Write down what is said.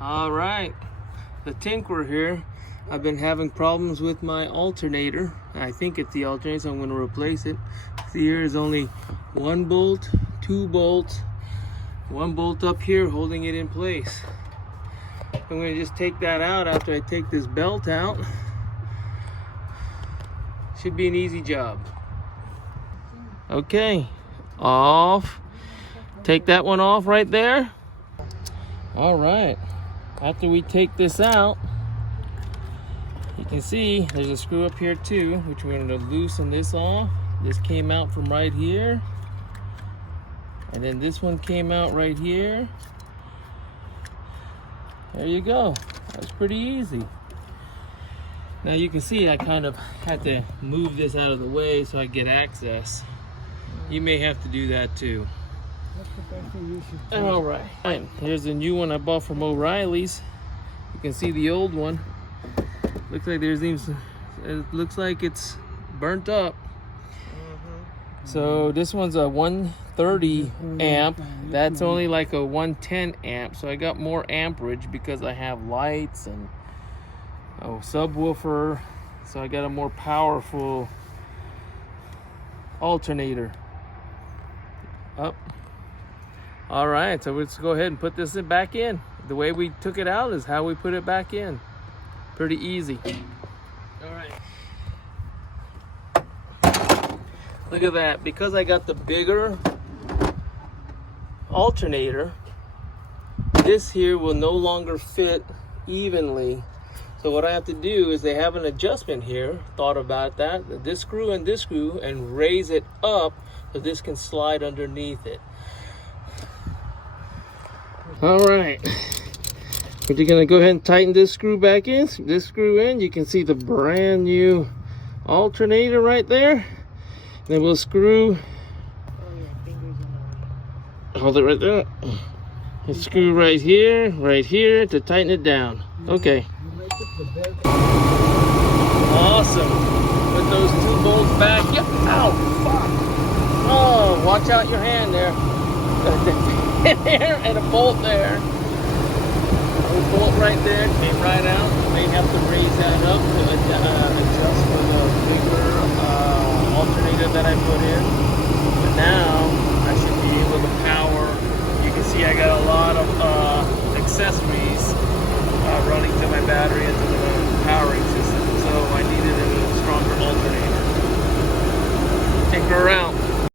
All right, the tinkerer here. I've been having problems with my alternator. I think it's the alternator, so I'm going to replace it. See, here is only one bolt, two bolts, one bolt up here holding it in place. I'm going to just take that out after I take this belt out. Should be an easy job. Okay, off. Take that one off right there. All right, after we take this out, you can see there's a screw up here too, which we're going to loosen this off. This came out from right here, and then this one came out right here. There you go. That's pretty easy. Now you can see I kind of had to move this out of the way so I get access. You may have to do that too. All right. Here's the new one I bought from O'Reilly's. You can see the old one. Looks like it looks like it's burnt up. So this one's a 130 amp. That's only like a 110 amp. So I got more amperage because I have lights and a subwoofer. So I got a more powerful alternator. Up. All right, so let's go ahead and put this back in. The way we took it out is how we put it back in. Pretty easy. All right. Look at that. Because I got the bigger alternator, this here will no longer fit evenly. So what I have to do is they have an adjustment here. Thought about that. This screw and this screw, and raise it up so this can slide underneath it. All right. We're just gonna go ahead and tighten this screw back in. This screw in, you can see the brand new alternator right there. Then we'll screw. Hold it right there. And screw right here to tighten it down. Okay. Awesome. Put those two bolts back. Yep. Ow! Fuck! Oh, watch out your hand there. There and a bolt there. Bolt right there came right out. May have to raise that up to adjust for the bigger alternator that I put in.